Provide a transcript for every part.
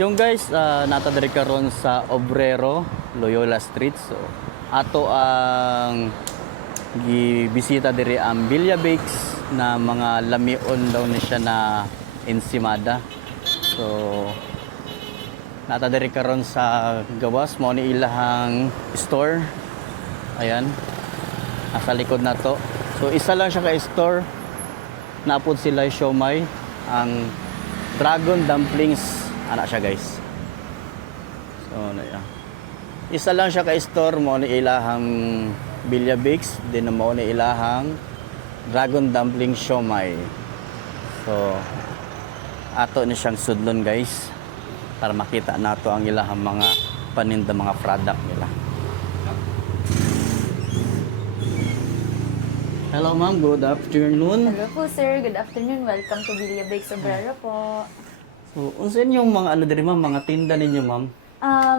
Yung guys, natadiri karon sa Obrero, Loyola Street. So, ato ang gibisita diri ang Villa Bakes na mga lamion daw ni siya na ensimada. So, natadiri karon sa gawas mo ni ilahang store. Ayan. Nasa likod na to. So, isa lang siya ka-store. Napod sila yung siomay, ang Dragon Dumplings. Anak siya guys. So, ano yan. Isa lang siya ka-store mo ni ilahang Villa Bakes. Din mo ni ilahang Dragon Dumpling Siomay. So, ato ni siyang sudlon guys. Para makita nato ang ilahang mga paninda, mga product nila. Hello ma'am, good afternoon. Hello po sir, good afternoon. Welcome to Villa Bakes Obrero po. So, unsan yung mga ano diri ma'am, mga tinda ninyo ma'am?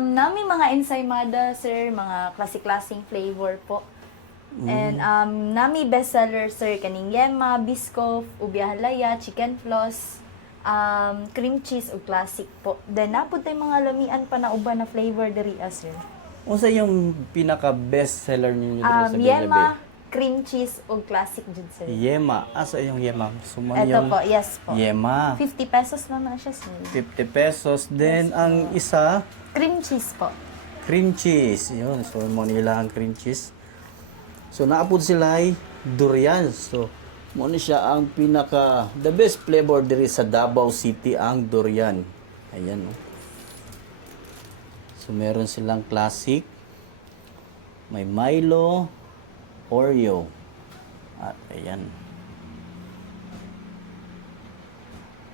Nami mga ensaymada sir, mga klase-klaseng flavor po. And nami bestseller sir kaning yema, biscoff, ubya halaya, chicken floss, cream cheese ug classic po. Then napud tay mga lamian pa na uban na flavor diri sir. Unsa yung pinaka best seller ninyo diri sa Villa Yema, Bakes? cream cheese ug classic jud sir. Yema. Asa yung yema? Sumon Ito yung po, yes po. yema. 50 pesos naman siya sir. 50 pesos. Then, ang isa, Cream cheese po. cream cheese. Yun. So, mo nila ang cream cheese. So, naapod sila ay durian. So, mo ni siya ang pinaka, the best flavor diri sa Davao City, ang durian. Ayan, no? So, meron silang classic. May Milo, Oreo. At ayan.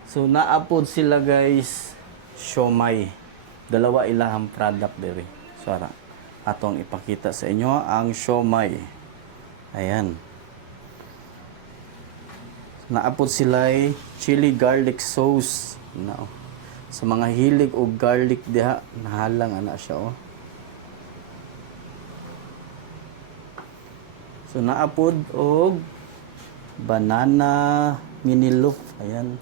So naapod sila guys siomay. Dalawa ilahang product diri. So ara atong ipakita sa inyo ang siomay. Ayan. Naapod sila ay chili garlic sauce. No. Sa mga hilig og garlic diha, nahalang ana siya oh. So naapod og banana mini loaf. Ayan.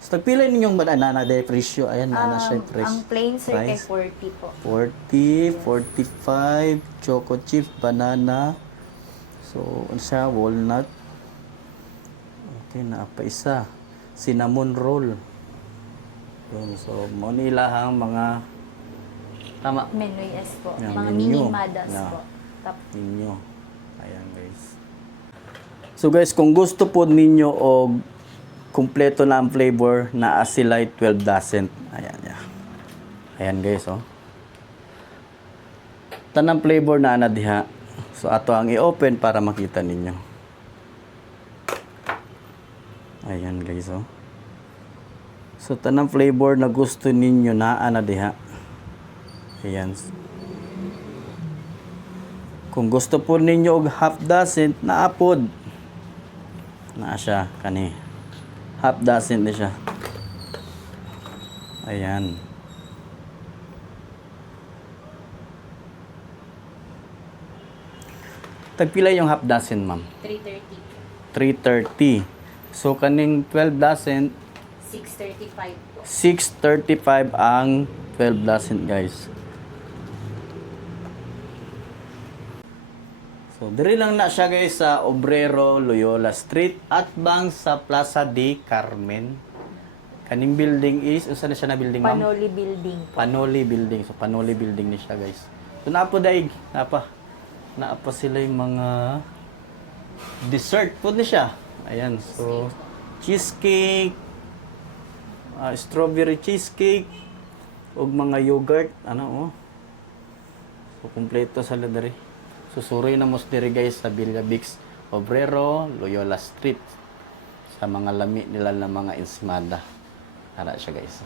So tagpila ninyong banana de presyo. Ayan na siya price. Ang plain sir kay Price. 40 po. 40, 45, choco chip, banana. So ano siya, walnut. Okay, naapa isa. Cinnamon roll. Yun, so mo nila mga tama Menu yes po. Yeah, Mga menu. mini madas Yeah. po. ninyo. Ayan guys. So guys, kung gusto po ninyo og kumpleto na ang flavor, na sila 12 dozen. Ayan ya. Ayan guys, oh. Tanang flavor na ana diha. So ato ang i-open para makita ninyo. Ayan guys, oh. So tanang flavor na gusto ninyo na ana diha. Ayan. Kung gusto po ninyo og half dozen, naapod. Naa siya kani. Half dozen na siya. Ayan. Tagpila yung half dozen, ma'am? 330. 330. So kaning 12 dozen, 635 po. 635 ang 12 dozen, guys. So, diri lang na siya guys sa Obrero, Loyola Street at bang sa Plaza de Carmen. Kaning building is, usa na siya na building ma'am? Panoli building po. Panoli building. So, Panoli building ni siya guys. So, napo daig. Naapa sila yung mga dessert food ni siya. Ayan. So, cheesecake, strawberry cheesecake, ug mga yogurt. Ano oh. So, kumpleto sa diri. Susuroy na mos diri guys sa Villa Bakes Obrero, Loyola Street sa mga lami nila ng mga ensimada. Ara siya guys.